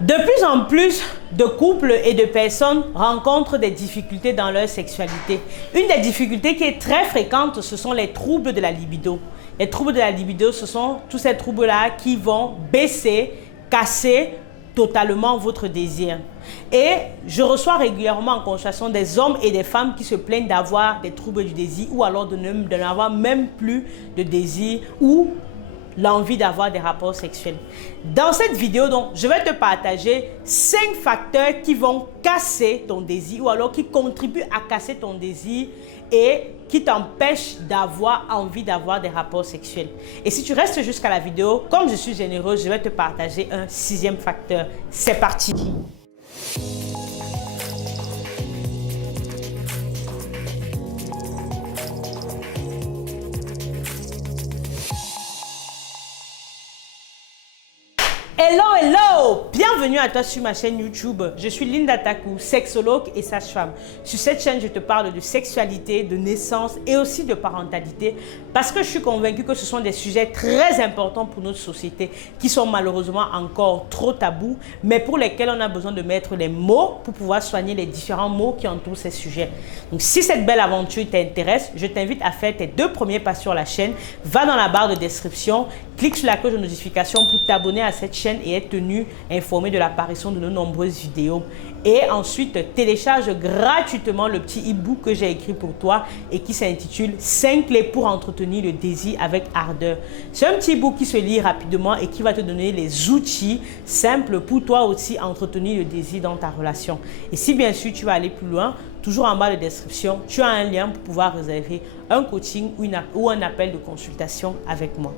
De plus en plus de couples et de personnes rencontrent des difficultés dans leur sexualité. Une des difficultés qui est très fréquente, ce sont les troubles de la libido. Les troubles de la libido, ce sont tous ces troubles-là qui vont baisser, casser totalement votre désir. Et je reçois régulièrement en consultation des hommes et des femmes qui se plaignent d'avoir des troubles du désir ou alors de n'avoir même plus de désir ou l'envie d'avoir des rapports sexuels. Dans cette vidéo, donc, je vais te partager 5 facteurs qui vont casser ton désir ou alors qui contribuent à casser ton désir et qui t'empêchent d'avoir envie d'avoir des rapports sexuels. Et si tu restes jusqu'à la vidéo, comme je suis généreuse, je vais te partager un 6e facteur. C'est parti! Hello, hello! Bienvenue à toi sur ma chaîne YouTube. Je suis Linda Taku, sexologue et sage-femme. Sur cette chaîne, je te parle de sexualité, de naissance et aussi de parentalité parce que je suis convaincue que ce sont des sujets très importants pour notre société qui sont malheureusement encore trop tabous, mais pour lesquels on a besoin de mettre les mots pour pouvoir soigner les différents mots qui entourent ces sujets. Donc, si cette belle aventure t'intéresse, je t'invite à faire tes 2 premiers pas sur la chaîne. Va dans la barre de description, clique sur la cloche de notification pour t'abonner à cette chaîne et être tenu informé de l'apparition de nos nombreuses vidéos. Et ensuite, télécharge gratuitement le petit e-book que j'ai écrit pour toi et qui s'intitule 5 clés pour entretenir le désir avec ardeur. C'est un petit e-book qui se lit rapidement et qui va te donner les outils simples pour toi aussi entretenir le désir dans ta relation. Et si bien sûr tu vas aller plus loin, toujours en bas de description, tu as un lien pour pouvoir réserver un coaching ou un appel de consultation avec moi.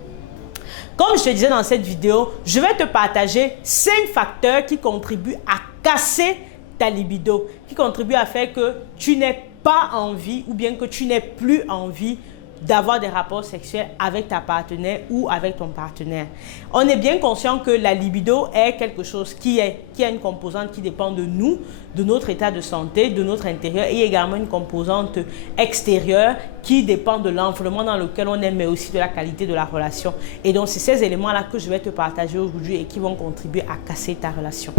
Comme je te disais dans cette vidéo, je vais te partager 5 facteurs qui contribuent à casser ta libido, qui contribuent à faire que tu n'aies pas envie ou bien que tu n'aies plus envie d'avoir des rapports sexuels avec ta partenaire ou avec ton partenaire. On est bien conscient que la libido est quelque chose qui a une composante qui dépend de nous, de notre état de santé, de notre intérieur et également une composante extérieure qui dépend de l'environnement dans lequel on est, mais aussi de la qualité de la relation. Et donc, c'est ces éléments-là que je vais te partager aujourd'hui et qui vont contribuer à casser ta relation.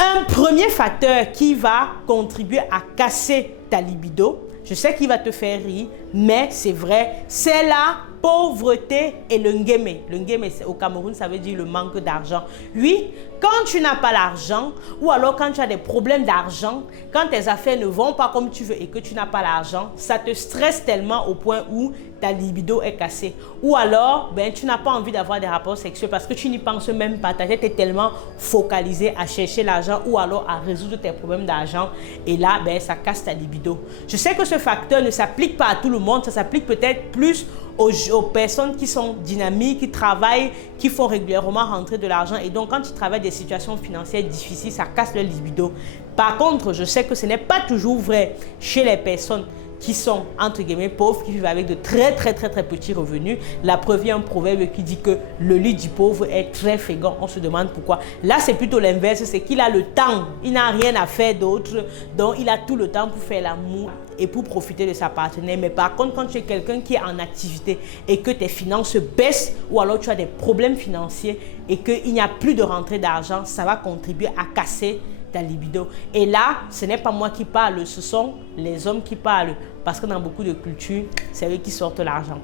Un premier facteur qui va contribuer à casser ta libido, je sais qu'il va te faire rire, mais c'est vrai, c'est la pauvreté et le ngeme. Le ngeme, au Cameroun, ça veut dire le manque d'argent. Oui, quand tu n'as pas l'argent, ou alors quand tu as des problèmes d'argent, quand tes affaires ne vont pas comme tu veux et que tu n'as pas l'argent, ça te stresse tellement au point où ta libido est cassée. Ou alors, tu n'as pas envie d'avoir des rapports sexuels parce que tu n'y penses même pas. Ta tête est tellement focalisée à chercher l'argent ou alors à résoudre tes problèmes d'argent. Et là, ça casse ta libido. Je sais que ce facteur ne s'applique pas à tout le monde. Ça s'applique peut-être plus aux personnes qui sont dynamiques, qui travaillent, qui font régulièrement rentrer de l'argent. Et donc, quand tu travailles des situations financières difficiles, ça casse le libido. Par contre, je sais que ce n'est pas toujours vrai chez les personnes qui sont, entre guillemets, pauvres, qui vivent avec de très petits revenus. La preuve, il y a un proverbe qui dit que le lit du pauvre est très fréquent. On se demande pourquoi. Là, c'est plutôt l'inverse, c'est qu'il a le temps. Il n'a rien à faire d'autre. Donc, il a tout le temps pour faire l'amour et pour profiter de sa partenaire. Mais par contre, quand tu es quelqu'un qui est en activité et que tes finances baissent ou alors tu as des problèmes financiers et qu'il n'y a plus de rentrée d'argent, ça va contribuer à casser ta libido. Et là, ce n'est pas moi qui parle, ce sont les hommes qui parlent. Parce que dans beaucoup de cultures, c'est eux qui sortent l'argent.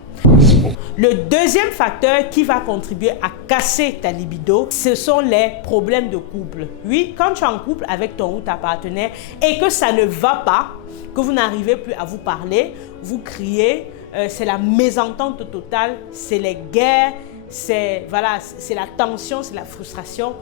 Le deuxième facteur qui va contribuer à casser ta libido, ce sont les problèmes de couple. Oui, quand tu es en couple avec ton ou ta partenaire et que ça ne va pas, que vous n'arrivez plus à vous parler, vous criez, c'est la mésentente totale, c'est les guerres, c'est la tension, c'est la frustration.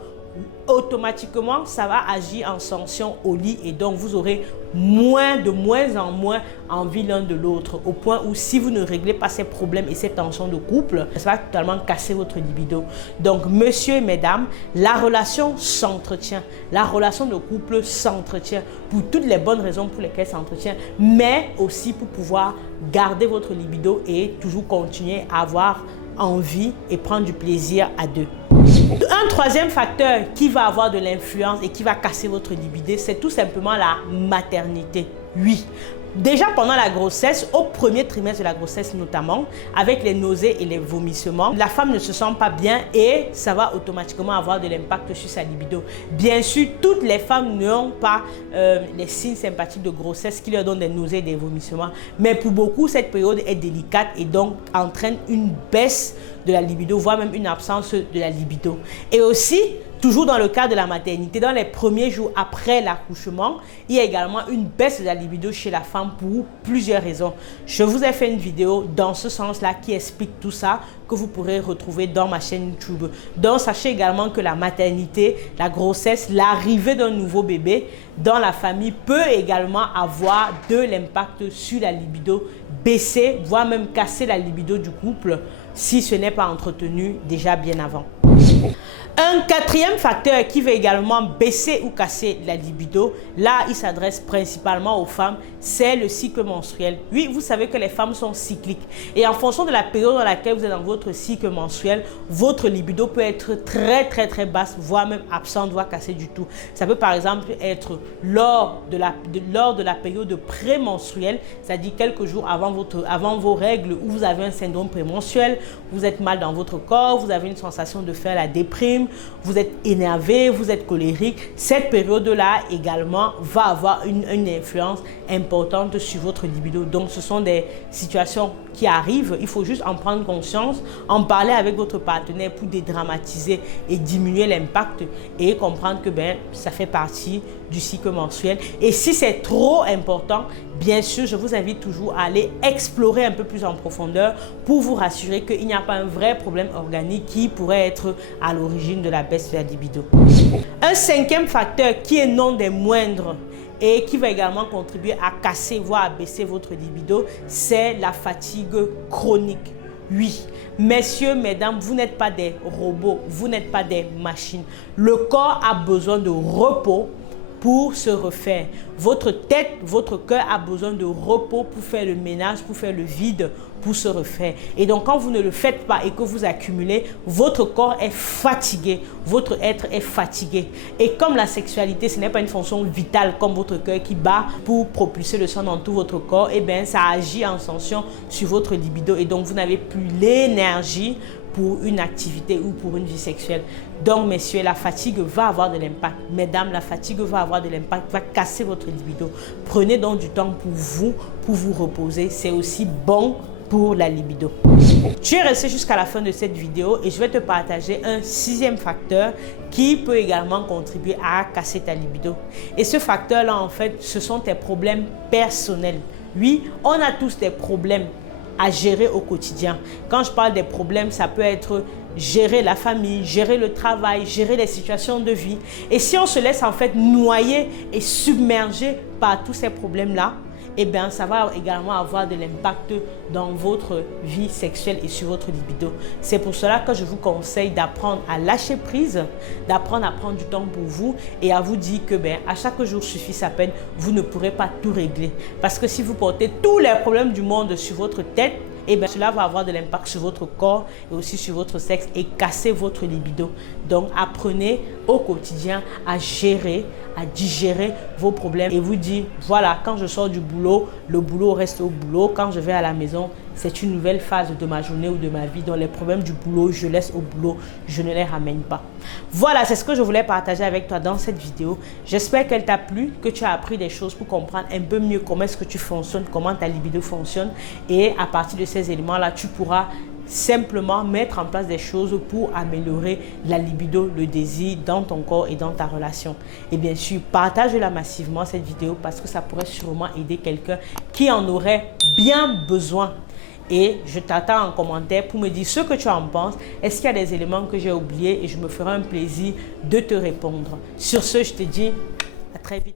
Automatiquement, ça va agir en sanction au lit et donc vous aurez de moins en moins envie l'un de l'autre au point où si vous ne réglez pas ces problèmes et ces tensions de couple, ça va totalement casser votre libido. Donc, messieurs et mesdames, la relation s'entretient. La relation de couple s'entretient pour toutes les bonnes raisons pour lesquelles s'entretient, mais aussi pour pouvoir garder votre libido et toujours continuer à avoir envie et prendre du plaisir à deux. Un troisième facteur qui va avoir de l'influence et qui va casser votre libido, c'est tout simplement la maternité. Oui. Déjà pendant la grossesse, au premier trimestre de la grossesse notamment, avec les nausées et les vomissements, la femme ne se sent pas bien et ça va automatiquement avoir de l'impact sur sa libido. Bien sûr, toutes les femmes n'ont pas les signes sympathiques de grossesse qui leur donnent des nausées et des vomissements. Mais pour beaucoup, cette période est délicate et donc entraîne une baisse de la libido, voire même une absence de la libido. Et aussi, toujours dans le cas de la maternité, dans les premiers jours après l'accouchement, il y a également une baisse de la libido chez la femme pour plusieurs raisons. Je vous ai fait une vidéo dans ce sens-là qui explique tout ça, que vous pourrez retrouver dans ma chaîne YouTube. Donc, sachez également que la maternité, la grossesse, l'arrivée d'un nouveau bébé dans la famille peut également avoir de l'impact sur la libido, baisser, voire même casser la libido du couple si ce n'est pas entretenu déjà bien avant. Un quatrième facteur qui va également baisser ou casser la libido, là il s'adresse principalement aux femmes, c'est le cycle menstruel. Oui, vous savez que les femmes sont cycliques et en fonction de la période dans laquelle vous êtes dans votre cycle menstruel, votre libido peut être très basse, voire même absente, voire cassée du tout. Ça peut par exemple être lors de la période prémenstruelle, c'est-à-dire quelques jours avant vos règles où vous avez un syndrome prémenstruel, vous êtes mal dans votre corps, vous avez une sensation de faire la déprime, vous êtes énervé, vous êtes colérique. Cette période-là également va avoir une influence importante sur votre libido. Donc, ce sont des situations qui arrivent. Il faut juste en prendre conscience, en parler avec votre partenaire pour dédramatiser et diminuer l'impact et comprendre que ça fait partie du cycle menstruel. Et si c'est trop important, bien sûr, je vous invite toujours à aller explorer un peu plus en profondeur pour vous rassurer qu'il n'y a pas un vrai problème organique qui pourrait être à l'origine de la baisse de la libido. Un cinquième facteur qui est non des moindres et qui va également contribuer à casser, voire à baisser votre libido, c'est la fatigue chronique. Oui, messieurs, mesdames, vous n'êtes pas des robots, vous n'êtes pas des machines. Le corps a besoin de repos pour se refaire. Votre tête, votre cœur a besoin de repos pour faire le ménage, pour faire le vide, pour se refaire. Et donc, quand vous ne le faites pas et que vous accumulez, votre corps est fatigué, votre être est fatigué. Et comme la sexualité, ce n'est pas une fonction vitale comme votre cœur qui bat pour propulser le sang dans tout votre corps, et bien, ça agit en sanction sur votre libido et donc vous n'avez plus l'énergie pour une activité ou pour une vie sexuelle. Donc, messieurs, la fatigue va avoir de l'impact. Mesdames, la fatigue va avoir de l'impact, va casser votre libido. Prenez donc du temps pour vous reposer. C'est aussi bon pour la libido. Tu es resté jusqu'à la fin de cette vidéo et je vais te partager un sixième facteur qui peut également contribuer à casser ta libido. Et ce facteur-là, en fait, ce sont tes problèmes personnels. Oui, on a tous des problèmes à gérer au quotidien. Quand je parle des problèmes, ça peut être gérer la famille, gérer le travail, gérer les situations de vie. Et si on se laisse en fait noyer et submerger par tous ces problèmes-là, eh bien, ça va également avoir de l'impact dans votre vie sexuelle et sur votre libido. C'est pour cela que je vous conseille d'apprendre à lâcher prise, d'apprendre à prendre du temps pour vous et à vous dire que à chaque jour suffit sa peine, vous ne pourrez pas tout régler. Parce que si vous portez tous les problèmes du monde sur votre tête, eh bien, cela va avoir de l'impact sur votre corps et aussi sur votre sexe et casser votre libido. Donc, apprenez au quotidien à gérer, à digérer vos problèmes et vous dire, voilà, quand je sors du boulot, le boulot reste au boulot. Quand je vais à la maison, c'est une nouvelle phase de ma journée ou de ma vie. Donc, les problèmes du boulot, je laisse au boulot, je ne les ramène pas. Voilà, c'est ce que je voulais partager avec toi dans cette vidéo. J'espère qu'elle t'a plu, que tu as appris des choses pour comprendre un peu mieux comment est-ce que tu fonctionnes, comment ta libido fonctionne. Et à partir de ces éléments-là, tu pourras simplement mettre en place des choses pour améliorer la libido, le désir dans ton corps et dans ta relation. Et bien sûr, partage-la massivement cette vidéo parce que ça pourrait sûrement aider quelqu'un qui en aurait bien besoin. Et je t'attends en commentaire pour me dire ce que tu en penses. Est-ce qu'il y a des éléments que j'ai oubliés et je me ferai un plaisir de te répondre. Sur ce, je te dis à très vite.